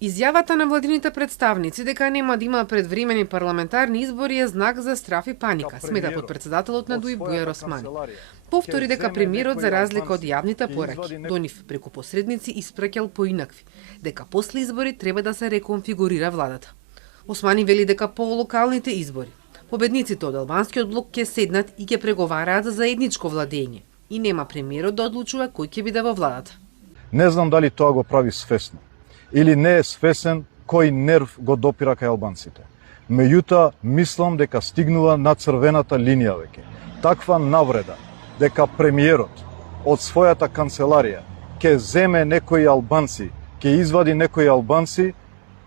Изјавата на владините представници дека нема да има предвремени парламентарни избори е знак за страф и паника, смета потпредседателот на ДУИ Бујар Османи. Повтори дека премиерот, за разлика од јавните пораки, до нив преку посредници испраќал поинакви, дека после избори треба да се реконфигурира владата. Османи вели дека по локалните избори победниците од албанскиот блок ќе седнат и ќе преговараат за заедничко владење и нема премиерот да одлучува кој ќе биде во владата. Не знам дали тоа го прави свесно или не е свесен кој нерв го допира кај албанците. Меѓутоа, мислам дека стигнува на црвената линија веќе. Таква навреда дека премиерот од својата канцеларија ќе земе некои албанци, ќе извади некои албанци,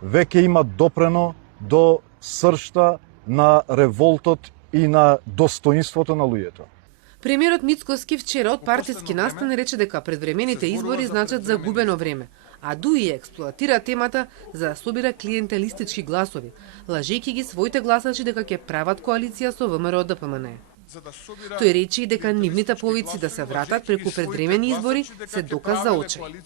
веќе има допрено до сршта на револтот и на достоинството на луѓето. Премиерот Мицкоски вчера од партиски настан рече дека предвремените избори значат загубено време, а ДУИ експлоатира темата за да собира клиентелистички гласови, лажејќи ги своите гласачи дека ќе прават коалиција со ВМРО ДПМН. Тој рече и дека нивните повици да се вратат преку предвремени избори се доказ за очај.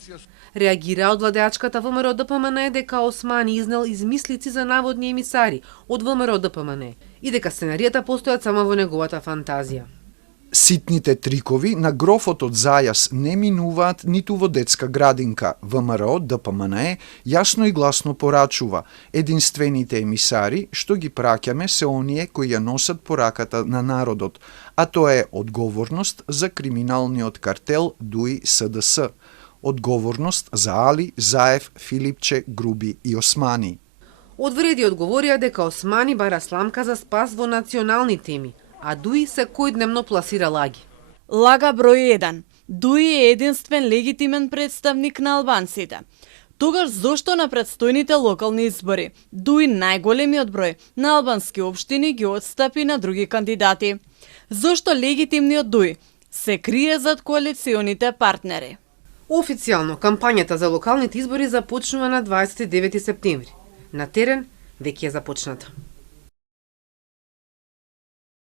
Реагира од владеачката ВМРО ДПМН дека Османи изнел измислици за наводни емисари од ВМРО ДПМН и дека сценаријата постојат само во неговата фантазија. Ситните трикови на грофот од Зајас не минуваат ниту во детска градинка. ВМРО ДПМН јасно и гласно порачува: единствените емисари што ги праќаме се оние кои ја носат пораката на народот, а тоа е одговорност за криминалниот картел ДУИ СДС, одговорност за Али, Заев, Филипче, Груби и Османи. Одвреди одговорија дека Османи бара сламка за спас во национални теми, а ДУИ секојдневно пласира лаги. Лага број 1. ДУИ е единствен легитимен представник на албанците. Тогаш зошто на предстојните локални избори ДУИ најголемиот број на албански општини ги отстапи на други кандидати? Зошто легитимниот ДУИ се крие зад коалиционите партнери? Официјално кампањата за локалните избори започнува на 29 септември. На терен веќе е започната.